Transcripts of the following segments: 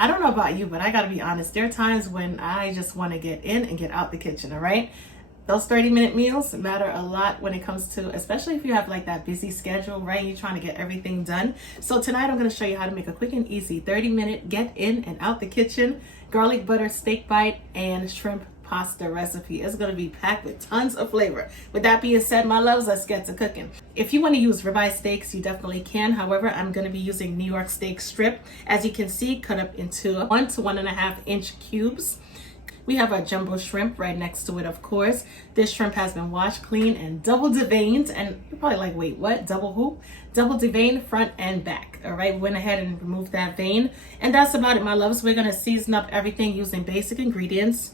I don't know about you, but I gotta be honest. There are times when I just want to get in and get out the kitchen, all right? Those 30-minute meals matter a lot when it comes to, especially if you have like that busy schedule, right? You're trying to get everything done. So tonight I'm gonna show you how to make a quick and easy 30-minute get in and out the kitchen garlic butter steak bite and shrimp pasta recipe. It's going to be packed with tons of flavor. With that being said, my loves, let's get to cooking. If you want to use ribeye steaks, you definitely can. However, I'm going to be using New York steak strip. As you can see, cut up into 1 to 1.5 inch cubes. We have our jumbo shrimp right next to it, of course. This shrimp has been washed clean and double deveined. And you're probably like, wait, what? Double who? Double deveined front and back. All right, we went ahead and removed that vein. And that's about it, my loves. We're going to season up everything using basic ingredients.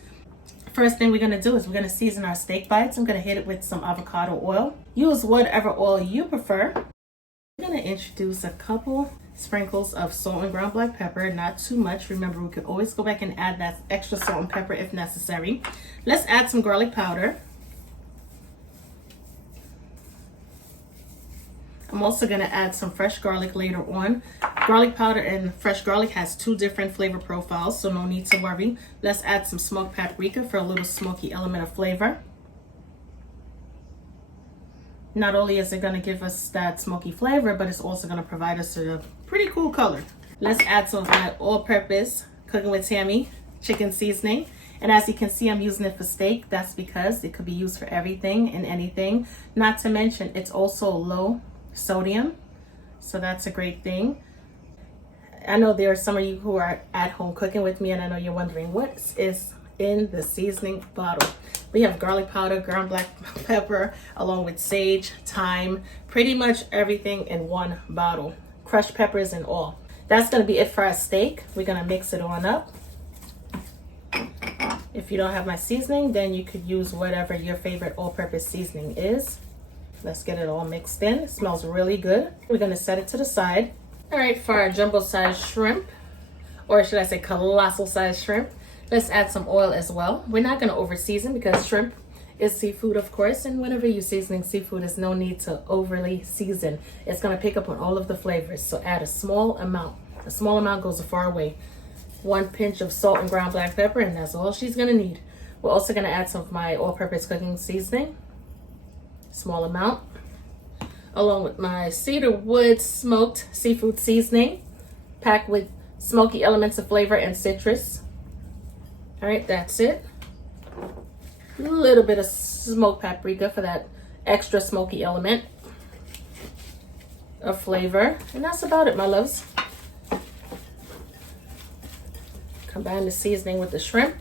First thing we're going to do is we're going to season our steak bites. I'm going to hit it with some avocado oil. Use whatever oil you prefer. I'm going to introduce a couple sprinkles of salt and ground black pepper, not too much. Remember, we could always go back and add that extra salt and pepper if necessary. Let's add some garlic powder. I'm also going to add some fresh garlic later on. Garlic powder and fresh garlic has 2 different flavor profiles, so no need to worry. Let's add some smoked paprika for a little smoky element of flavor. Not only is it going to give us that smoky flavor, but it's also going to provide us a pretty cool color. Let's add some of my all-purpose Cooking with Tammy chicken seasoning. And as you can see, I'm using it for steak. That's because it could be used for everything and anything. Not to mention, it's also low sodium, so that's a great thing. I know there are some of you who are at home cooking with me, and I know you're wondering what is in the seasoning bottle. We have garlic powder, ground black pepper, along with sage, thyme, pretty much everything in one bottle. Crushed peppers and all. That's going to be it for our steak. We're going to mix it on up. If you don't have my seasoning, then you could use whatever your favorite all-purpose seasoning is. Let's get it all mixed in. It smells really good. We're going to set it to the side. All right, for our jumbo-sized shrimp, or should I say colossal-sized shrimp, let's add some oil as well. We're not going to over-season because shrimp is seafood, of course, and whenever you're seasoning seafood, there's no need to overly season. It's going to pick up on all of the flavors, so add a small amount. A small amount goes a far way. 1 pinch of salt and ground black pepper, and that's all she's going to need. We're also going to add some of my all-purpose cooking seasoning. Small amount, along with my cedarwood smoked seafood seasoning, packed with smoky elements of flavor and citrus. All right, that's it. A little bit of smoked paprika for that extra smoky element of flavor, and that's about it, my loves. Combine the seasoning with the shrimp.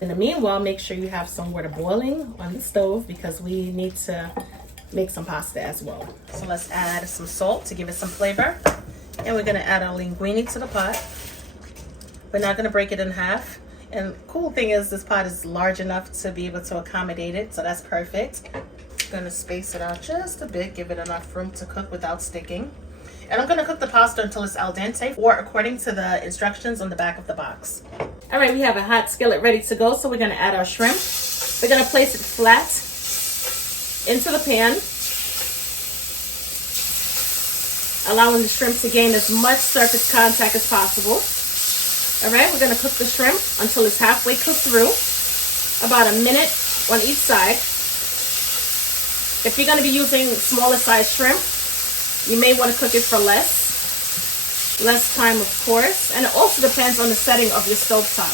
In the meanwhile, make sure you have some water boiling on the stove because we need to make some pasta as well. So let's add some salt to give it some flavor. And we're going to add our linguine to the pot. We're not going to break it in half. And the cool thing is this pot is large enough to be able to accommodate it. So that's perfect. I'm going to space it out just a bit, give it enough room to cook without sticking. And I'm going to cook the pasta until it's al dente, or according to the instructions on the back of the box. All right, we have a hot skillet ready to go, so we're going to add our shrimp. We're going to place it flat into the pan, allowing the shrimp to gain as much surface contact as possible. All right, we're going to cook the shrimp until it's halfway cooked through, about a minute on each side. If you're going to be using smaller size shrimp, you may want to cook it for less time, of course, and it also depends on the setting of your stovetop.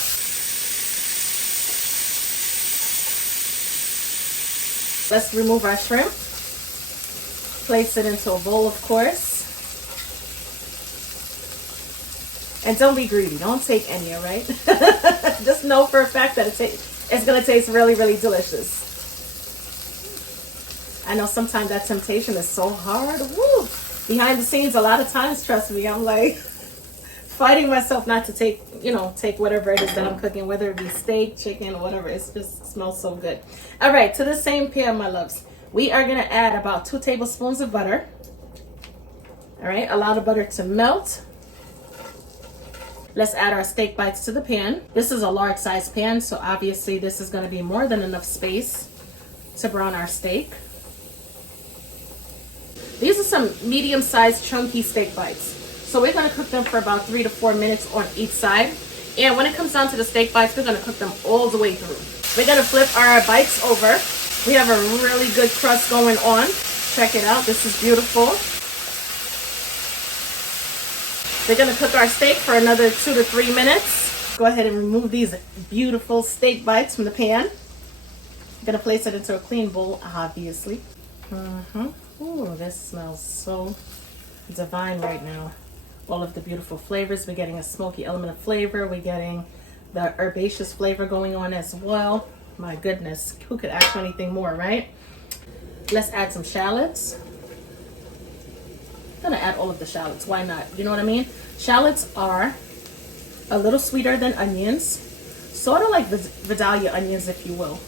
Let's remove our shrimp, place it into a bowl, of course, and don't be greedy. Don't take any, all right? Just know for a fact that it's going to taste really, really delicious. I know sometimes that temptation is so hard. Woo! Behind the scenes, a lot of times, trust me, I'm like fighting myself not to take whatever it is that I'm cooking, whether it be steak, chicken, or whatever. It just smells so good. All right, to the same pan, my loves, we are going to add about 2 tablespoons of butter. All right, allow the butter to melt. Let's add our steak bites to the pan. This is a large size pan, so obviously this is going to be more than enough space to brown our steak. These are some medium-sized chunky steak bites. So we're gonna cook them for about 3 to 4 minutes on each side. And when it comes down to the steak bites, we're gonna cook them all the way through. We're gonna flip our bites over. We have a really good crust going on. Check it out, this is beautiful. We're gonna cook our steak for another 2 to 3 minutes. Go ahead and remove these beautiful steak bites from the pan. I'm gonna place it into a clean bowl, obviously. Ooh, this smells so divine right now. All of the beautiful flavors. We're getting a smoky element of flavor. We're getting the herbaceous flavor going on as well. My goodness, who could ask for anything more, right? Let's add some shallots. I'm gonna add all of the shallots, why not? You know what I mean? Shallots are a little sweeter than onions, sort of like Vidalia onions, if you will.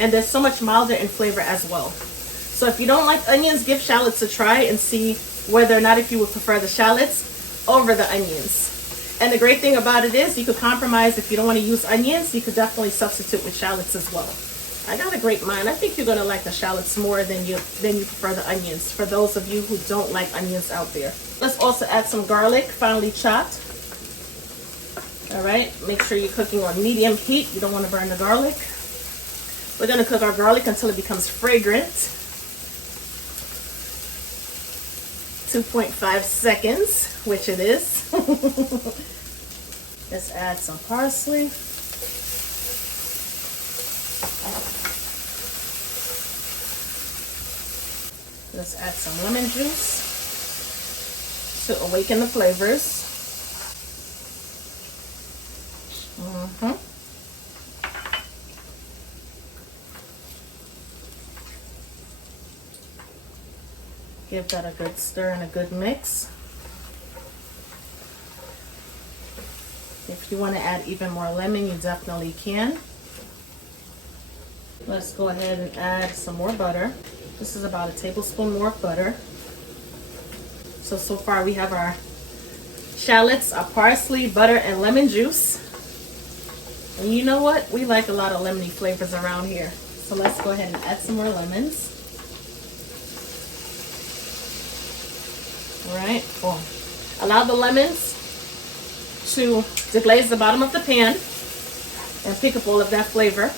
And they're so much milder in flavor as well. So if you don't like onions, give shallots a try and see whether or not if you would prefer the shallots over the onions. And the great thing about it is you could compromise. If you don't want to use onions, you could definitely substitute with shallots as well. I got a great mind. I think you're gonna like the shallots more than you prefer the onions, for those of you who don't like onions out there. Let's also add some garlic, finely chopped. All right, make sure you're cooking on medium heat. You don't want to burn the garlic. We're gonna cook our garlic until it becomes fragrant. 2.5 seconds, which it is. Let's add some parsley. Let's add some lemon juice to awaken the flavors. Give that a good stir and a good mix. If you want to add even more lemon, you definitely can. Let's go ahead and add some more butter. This is about a tablespoon more of butter. So far we have our shallots, our parsley, butter, and lemon juice. And you know what? We like a lot of lemony flavors around here. So let's go ahead and add some more lemons. All right, boom. Allow the lemons to deglaze the bottom of the pan and pick up all of that flavor.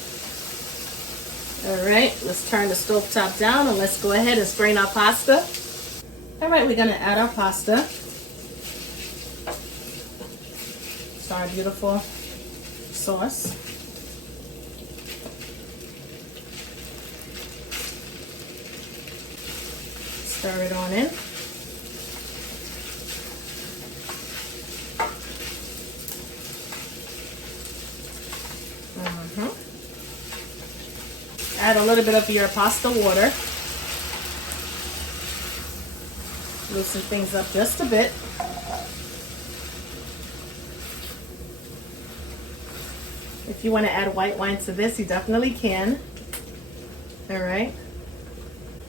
All right, let's turn the stove top down and let's go ahead and strain our pasta. All right, we're gonna add our pasta. It's our beautiful sauce. Stir it on in. Add a little bit of your pasta water. Loosen things up just a bit. If you want to add white wine to this, you definitely can. All right.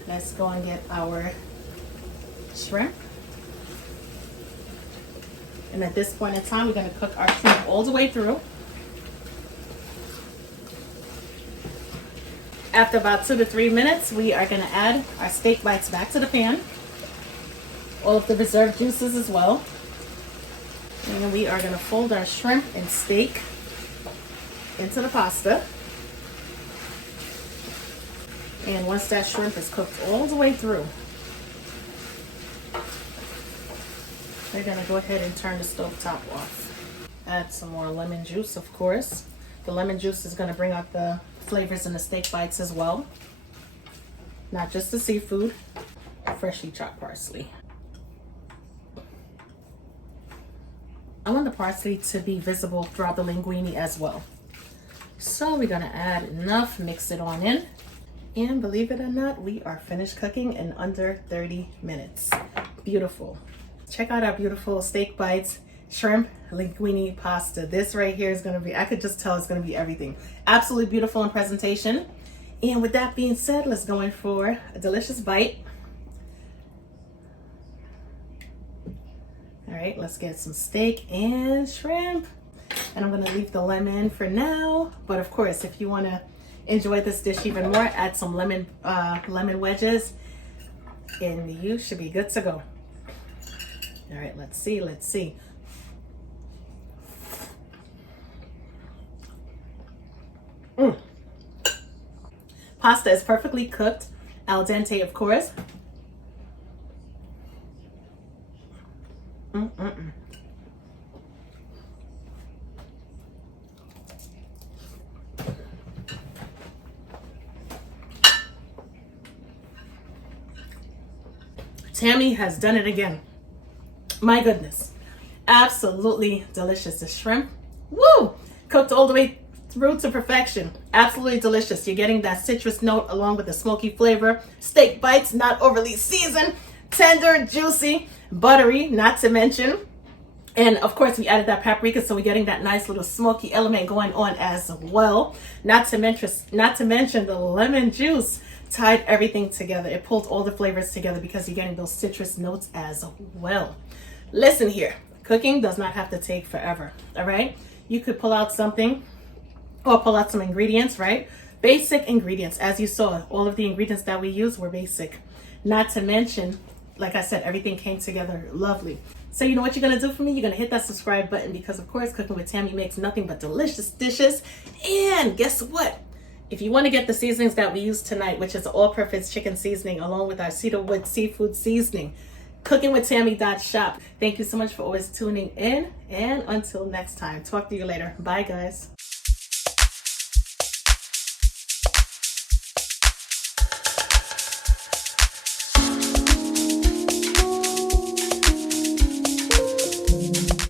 Let's go and get our shrimp. And at this point in time, we're going to cook our shrimp all the way through. After about 2 to 3 minutes, we are going to add our steak bites back to the pan. All of the reserved juices as well. And we are going to fold our shrimp and steak into the pasta. And once that shrimp is cooked all the way through, we're going to go ahead and turn the stove top off. Add some more lemon juice, of course. The lemon juice is going to bring out the flavors in the steak bites as well. Not just the seafood, freshly chopped parsley. I want the parsley to be visible throughout the linguine as well. So we're gonna add enough, mix it on in. And believe it or not, we are finished cooking in under 30 minutes. Beautiful. Check out our beautiful steak bites, shrimp linguine pasta. This right here is gonna be, I could just tell it's gonna be everything. Absolutely beautiful in presentation. And with that being said, let's go in for a delicious bite. All right, let's get some steak and shrimp. And I'm gonna leave the lemon for now. But of course, if you wanna enjoy this dish even more, add some lemon wedges and you should be good to go. All right, let's see, let's see. Pasta is perfectly cooked, al dente, of course. Tammy has done it again. My goodness. Absolutely delicious. The shrimp, woo, cooked all the way through to perfection. Absolutely delicious. You're getting that citrus note along with the smoky flavor. Steak bites, not overly seasoned, tender, juicy, buttery, not to mention. And of course, we added that paprika, so we're getting that nice little smoky element going on as well. Not to mention the lemon juice tied everything together. It pulled all the flavors together because you're getting those citrus notes as well. Listen here, cooking does not have to take forever, all right? You could pull out something or pull out some ingredients, right? Basic ingredients. As you saw, all of the ingredients that we used were basic. Not to mention, like I said, everything came together lovely. So you know what you're gonna do for me? You're gonna hit that subscribe button because of course, Cooking with Tammy makes nothing but delicious dishes. And guess what? If you want to get the seasonings that we used tonight, which is all-purpose chicken seasoning along with our cedarwood seafood seasoning, cookingwithtammy.shop. Thank you so much for always tuning in, and until next time, talk to you later. Bye guys.